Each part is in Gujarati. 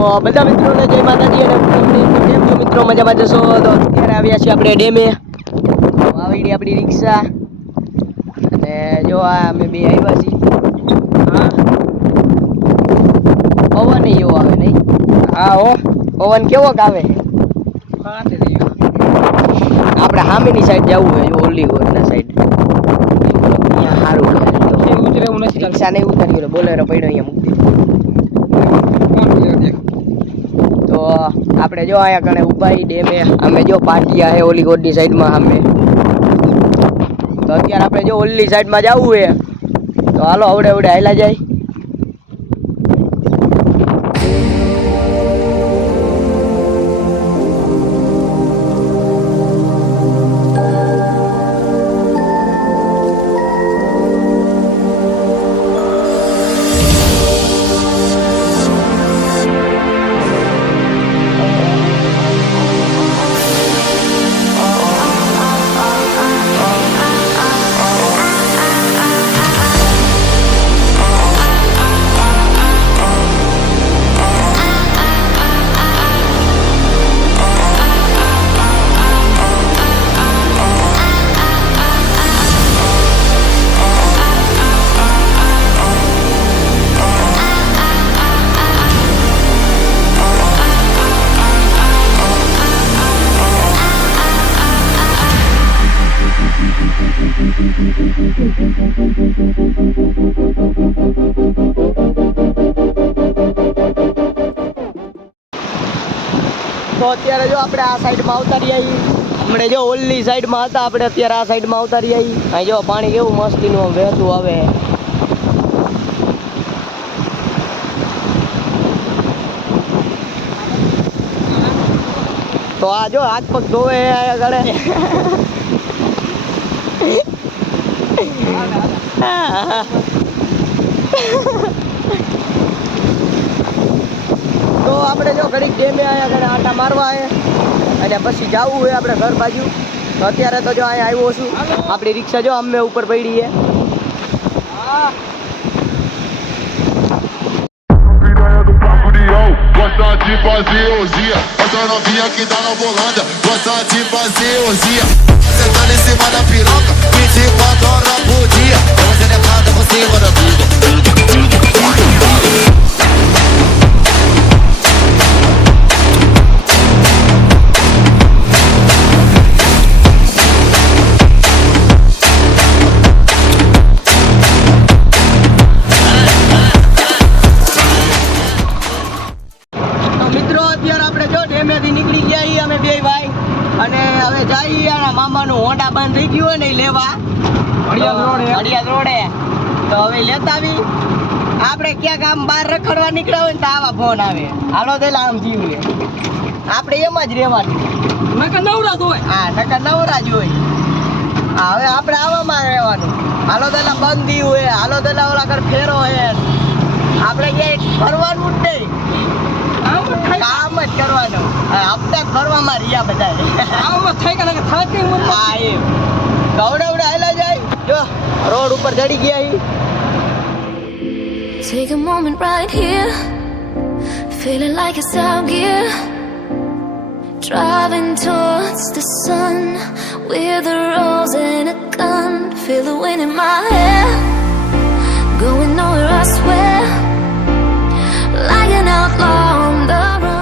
બધા મિત્રોને જય માતાજી અને કેમ છો મિત્રો, મજામાં જશો? તો અત્યારે આવ્યા છીએ આપણે ડેમે. આવી આપણી રિક્ષા અને જો આ અમે બે આવ્યા છીએ. હા, પવન એવો આવે નહીં? હા હો, પવન કેવો આવે? આપણે સામેની સાઈડ જવું હોય, ઓલી ઓરના સાઈડ અહીંયા સારું ઉતરેવું નથી. રિક્ષા નહીં ઉતારી, બોલેરો પડ્યો અહીંયા મૂકી. તો આપણે જો અહીંયા કણે ઉભા ડેમે. અમે જો પાટિયા હે ઓલી ગોડની સાઈડમાં અમે. તો અત્યારે આપણે જો ઓલી સાઈડમાં જવું હે, તો હાલો આવડે આવડે હાલા જાય. તો અત્યારે જો આપણે આ સાઈડમાં આવતા રહ્યા. હમણે જો ઓલી સાઈડમાં હતા આપણે, અત્યારે આ સાઈડમાં આવતા રહ્યા. અહીં જો પાણી કેવું મસ્તીનું વહેતું આવે. તો આ જો હાથ પગ ધોવે આગળ. તો આપણે જો ઘડીક ડેમે આવ્યા ઘરે આટા મારવા હે અને પછી જવું હોય આપણે ઘર બાજુ. તો અત્યારે તો જો અહીંયા આવ્યો છું. આપણી રિક્ષા જો અમે ઉપર પડી છે. Gosta de fazer orgia, essa novinha que tá na volanda. Gosta de fazer orgia, sentando em cima da piroca, 24 horas por dia. Você levanta por cima da tudo. નીકળી ગયા અમે બે ભાઈ અને હવે જઈએ. મામાનું હોન્ડા બંધ થઈ ગયું હોય ને લેવા અડિયાદ રોડે. તો હવે લેતા આવી. આપણે ક્યાંક આમ બહાર રખડવા નીકળ્યા હોય ને તો આવા ફોન આવે, હાલો તેલા આમ જીવીએ. આપણે એમ જ રહેવાનું, નકર નવરા જ હોય. હા, નકર નવરા જ હોય. હા, હવે આપણે આવામાં રહેવાનું. હાલો તેલા બંધી હોય, હાલો તેલા ઓલા કર ફેરો હે. આપણે ક્યાંય ફરવાનું જ નહીં, કામ જ કરવાનું. હપ્તા ભરવામાં રહ્યા બધા. હા, એમ ગવડવડે હાલા જાય. જો રોડ ઉપર ચડી ગયા. Take a moment right here, feeling like it's out gear, driving towards the sun with a rose and a gun. Feel the wind in my hair, going nowhere I swear, like an outlaw on the run.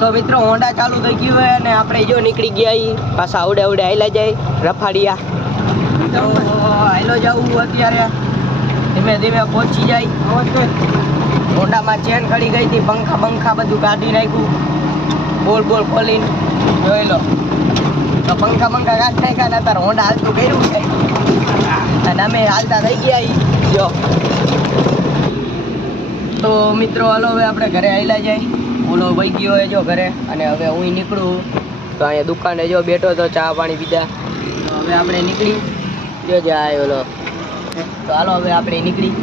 તો મિત્રો હોન્ડા ચાલુ થઈ ગયું હોય અને આપણે જો નીકળી ગયા ઈ પાછા આવડે આવડે આયલા જાય રફાડિયા તો આયલો જવું અત્યારે ધીમે ધીમે પહોંચી જાય હોન્ડામાં ચેન ખડી ગઈ હતી પંખા બધું કાઢી નાખ્યું બોલ ખોલીને જોઈ લો તો પંખા કાઢી નાખ્યા ને અત્યારે હોન્ડા હાલતું કર્યું છે અને અમે હાલતા થઈ ગયા ઈ જો તો મિત્રો હાલો હવે આપણે ઘરે આવેલા જાય ઓલો વહી ગયો હોય જો ઘરે અને હવે હું નીકળું તો અહીંયા દુકાને જો બેઠો તો ચા પાણી પીધા તો હવે આપણે નીકળી જો જાય ઓલો તો હાલો હવે આપણે નીકળી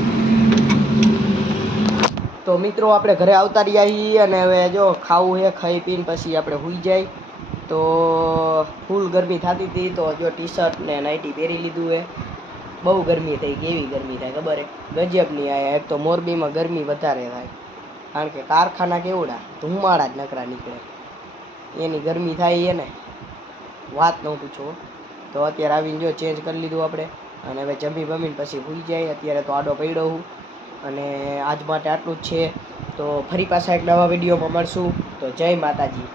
તો મિત્રો આપણે ઘરે આવતા રહ્યા છીએ અને હવે જો ખાવું છે ખાઈ પીને પછી આપણે સૂઈ જાય તો ફૂલ ગરમી થતી હતી તો જો ટી શર્ટ ને નાઇટી પહેરી લીધું છે બહુ ગરમી થઈ કેવી ગરમી થાય ખબર હે ગજબની આ એક તો મોરબીમાં ગરમી વધારે થાય કારણ કે કારખાના કેવડા ધુમાડા જ નકરા નીકળે એની ગરમી થાય એને વાત ન પૂછો તો અત્યારે આવીને જો ચેન્જ કરી લીધું આપણે અને હવે જમી બમીને પછી સૂઈ જાય અત્યારે તો આડો પડ્યો હું અને આજ માટે આટલું જ છે તો ફરી પાછા એક નવા વિડીયોમાં મળશું તો જય માતાજી.